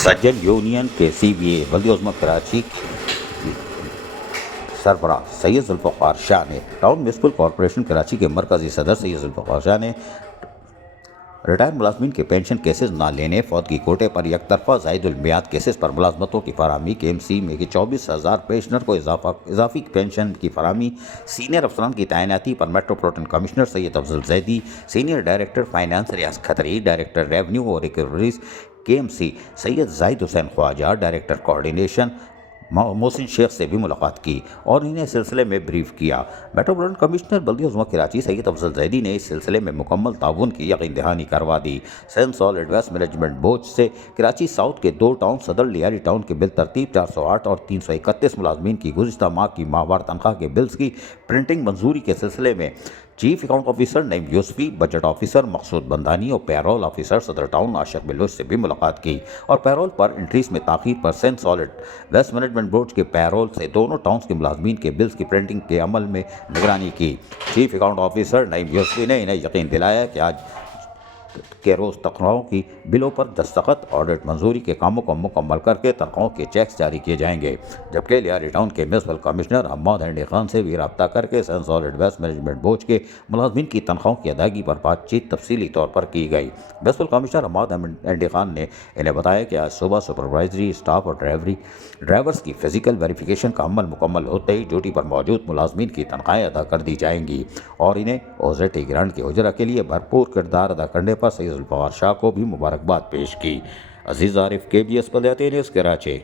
سجل union کے CBA بلدیہ عظمی کراچی سربراہ سید ذوالفقار شاہ نے ٹاؤن میونسپل کارپوریشن کراچی کے مرکزی صدر سید ذوالفقار شاہ نے ریٹائر ملازمین کے پینشن کیسز نہ لینے، فوتگی کوٹے پر یک طرفہ زائد المیعاد کیسز پر ملازمتوں کی فراہمی، KMC میں 24,000 پینشنر کو اضافی پینشن کی فراہمی، سینئر افسران کی تعیناتی پر میٹروپولیٹن کمشنر سید افضل زیدی، سینئر ڈائریکٹر فائنانس ریاض کھتری، ڈائریکٹر ریونیو اور ریکوریز KMC سید زاہد حسین خواجہ، ڈائریکٹر کوارڈینیشن محسن شیخ سے بھی ملاقات کی اور انہیں اس سلسلے میں بریف کیا۔ میٹروپولیٹن کمشنر بلدیہ عظمی کراچی سید افضل زیدی نے اس سلسلے میں مکمل تعاون کی یقین دہانی کروا دی۔ Sindh solid waste management board سے کراچی ساؤتھ کے 2 ٹاؤن صدر لیاری ٹاؤن کے بالترتیب 408 اور 331 ملازمین کی گزشتہ ماہ کی ماہوار تنخواہ کے بلز کی پرنٹنگ منظوری کے سلسلے میں چیف اکاؤنٹ آفیسر نعیم یوسفی، بجٹ آفیسر مقصود بندانی اور پیرول آفیسر صدر ٹاؤن عاشق بلوچ سے بھی ملاقات کی اور پیرول پر انٹریز میں تاخیر پر Sindh solid waste management board کے پیرول سے دونوں ٹاؤنز کے ملازمین کے بلز کی پرنٹنگ کے عمل میں نگرانی کی۔ چیف اکاؤنٹ آفیسر نعیم یوسفی نے انہیں یقین دلایا کہ آج کے روز تنخواہوں کی بلوں پر دستخط، آڈٹ منظوری کے کاموں کو مکمل کر کے تنخواہوں کے چیکس جاری کیے جائیں گے، جبکہ لیاری ٹاؤن کے میونسپل کمشنر حماد ہنڈی خان سے بھی رابطہ کر کے Sindh solid waste management board کے ملازمین کی تنخواہوں کی ادائیگی پر بات چیت تفصیلی طور پر کی گئی۔ میونسپل کمشنر حماد ہنڈی خان نے انہیں بتایا کہ آج صبح سپروائزری اسٹاف اور ڈرائیورز کی فزیکل ویریفیکیشن کا عمل مکمل ہوتے ہی ڈیوٹی پر موجود ملازمین کی تنخواہیں ادا کر دی جائیں گی اور انہیں OZT گرانٹ کے اجرا کے لیے بھرپور کردار ادا کرنے پر سید ذوالفقار شاہ کو بھی مبارکباد پیش کی۔ عزیز عارف، KBS بلدیاتی نیوز کراچی۔